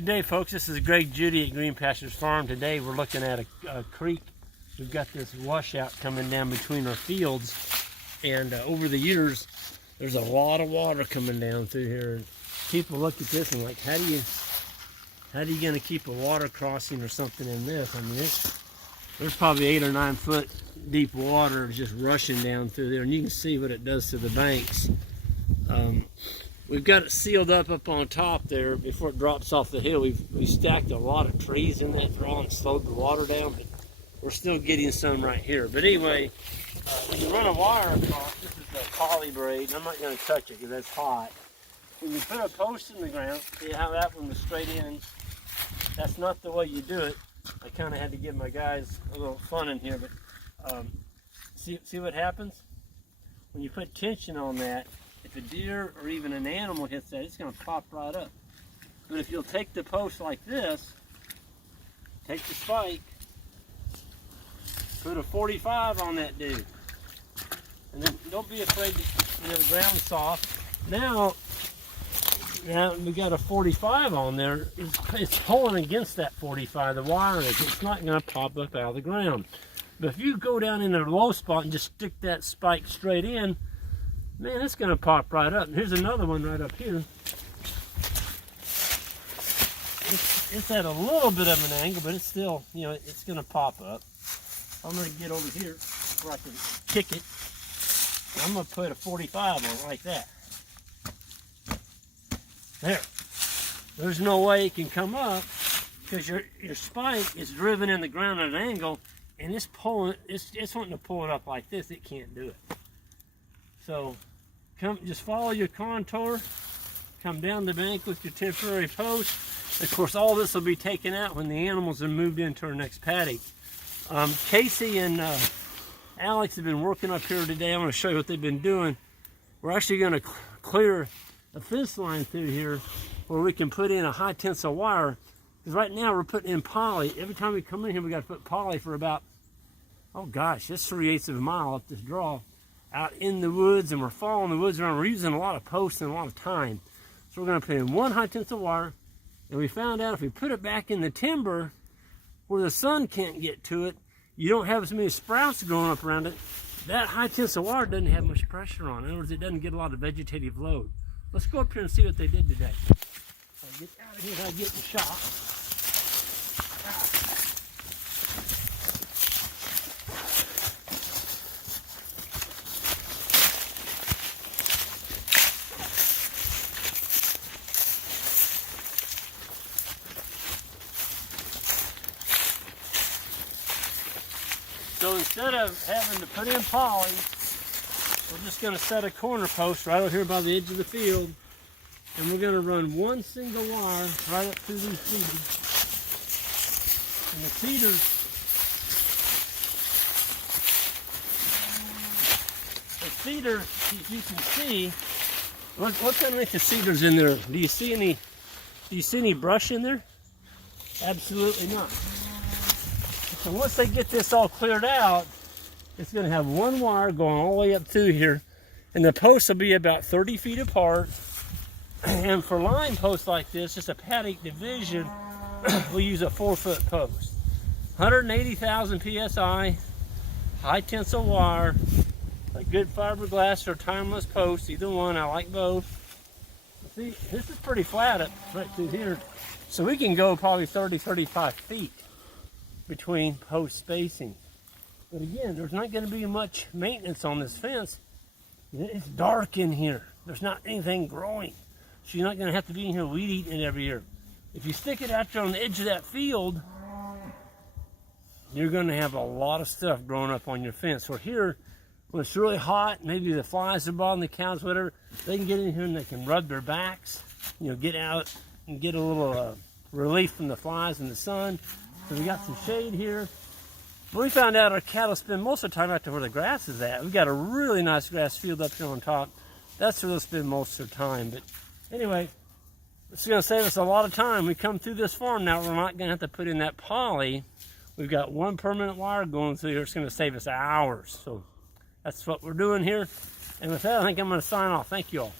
Good day, folks. This is Greg Judy at Green Pastures Farm. Today we're looking at a creek. We've got this washout coming down between our fields, and over the years there's a lot of water coming down through here. And people look at this and like, how are you going to keep a water crossing or something in this? I mean, there's probably 8 or 9 foot deep water just rushing down through there, and you can see what it does to the banks. We've got it sealed up on top there before it drops off the hill. We've stacked a lot of trees in that draw and slowed the water down, but we're still getting some right here. But anyway, when you run a wire across, this is the polybraid, and I'm not going to touch it because that's hot. When you put a post in the ground, see how that one was straight in? That's not the way you do it. I kind of had to give my guys a little fun in here, but see what happens? When you put tension on that, if a deer or even an animal hits that, it's going to pop right up. But if you'll take the post like this, take the spike, put a 45 on that dude, and then don't be afraid that the ground's soft. Now we got a 45 on there. It's pulling against that 45. The wire is. It's not going to pop up out of the ground. But if you go down in a low spot and just stick that spike straight in, man, it's going to pop right up. And here's another one right up here. It's at a little bit of an angle, but it's still, you know, it's going to pop up. I'm going to get over here where I can kick it. I'm going to put a 45 on it like that. There. There's no way it can come up because your spike is driven in the ground at an angle, and it's pulling. It's wanting to pull it up like this. It can't do it. So just follow your contour, come down the bank with your temporary post. Of course, all this will be taken out when the animals are moved into our next paddock. Casey and Alex have been working up here today. I'm going to show you what they've been doing. We're actually going to clear a fence line through here where we can put in a high tensile wire. Because right now we're putting in poly. Every time we come in here, we got to put poly for about, oh gosh, that's 3/8 of a mile up this draw, out in the woods, and we're following the woods around. We're using a lot of posts and a lot of time. So we're going to put in one high tensile wire, and we found out if we put it back in the timber where the sun can't get to it, you don't have as many sprouts growing up around it. That high tensile wire doesn't have much pressure on it. In other words, it doesn't get a lot of vegetative load. Let's go up here and see what they did today. I'll get out of here and I get the shot. So instead of having to put in poly, we're just going to set a corner post right over here by the edge of the field, and we're going to run one single wire right up through these cedars. And the cedar, as you can see, look underneath the cedars in there. Do you see any brush in there? Absolutely not. So once they get this all cleared out, it's going to have one wire going all the way up through here, and the posts will be about 30 feet apart. And for line posts like this, just a paddock division, we'll use a 4-foot post. 180,000 PSI, high tensile wire, a good fiberglass or timeless post, either one. I like both. See, this is pretty flat up right through here, so we can go probably 30-35 feet between post spacing. But again, there's not going to be much maintenance on this fence. It's dark in here. There's not anything growing. So you're not going to have to be in here weed eating it every year. If you stick it out there on the edge of that field, you're going to have a lot of stuff growing up on your fence. Or here, when it's really hot, maybe the flies are bothering the cows, whatever, they can get in here and they can rub their backs, you know, get out and get a little relief from the flies and the sun. So we got some shade here. But we found out our cattle spend most of the time out there where the grass is at. We've got a really nice grass field up here on top. That's where they'll spend most of their time. But anyway, it's going to save us a lot of time. We come through this farm now, we're not going to have to put in that poly. We've got one permanent wire going through here. It's going to save us hours. So that's what we're doing here. And with that, I think I'm going to sign off. Thank you all.